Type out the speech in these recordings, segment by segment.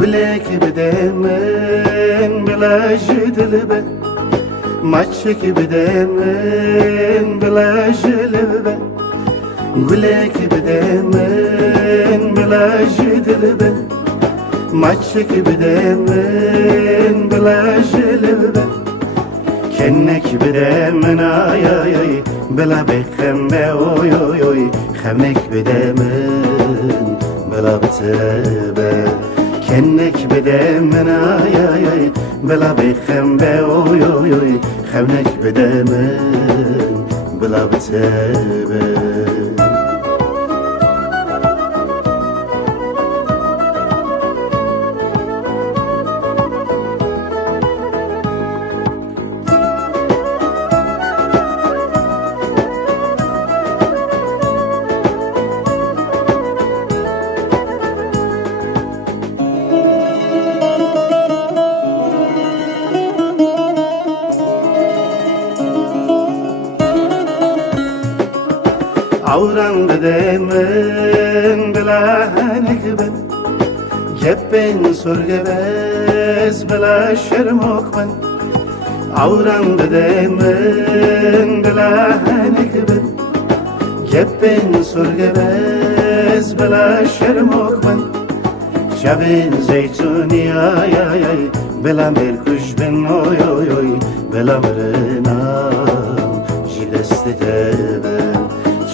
گلک بده من بلا جدلبه ماچک بده من بلا جلبه گلک بده من بلا جدلبه ماچک بده من بلا جلبه کنک بده من آی آی آی بلا بخم به اوی اوی اوی خمک بده من بلا بتبه کنک بده من آی آی آی بلا بخم به اوی اوی اوی خمک بده من بلا بتبه عوران بده من بلا هنکبن گپن سرگه بس بلا شرموک من عوران بده من بلا هنکبن گپن سرگه بس بلا شرموک من شبین زیتونی آی آی آی بلا مرکوش بن اوی اوی اوی بلا مرنام جدست تبن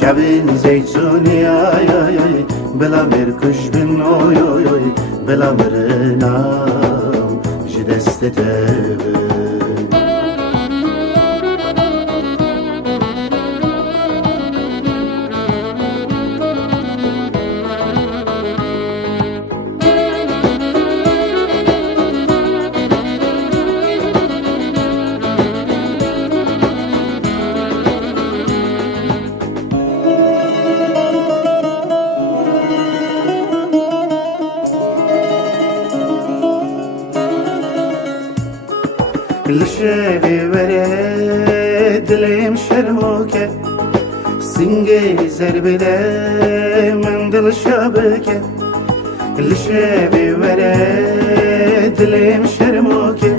شبین زیتونی آی آی آی بلا مرکوش بن اوی اوی اوی بلا مرنام جدست تبن لشبي ورد ليم شرموكة سنجي زربدة من دل شابكة لشبي ورد ليم شرموكة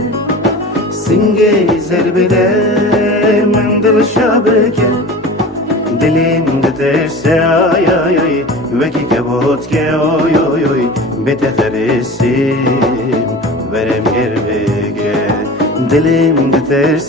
سنجي زربدة من دل شابكة دلیم دترسه آی آی آی وکی کبوت که اوی اوی اوی بتخرسیم ورم گر بگه دلیم دترسه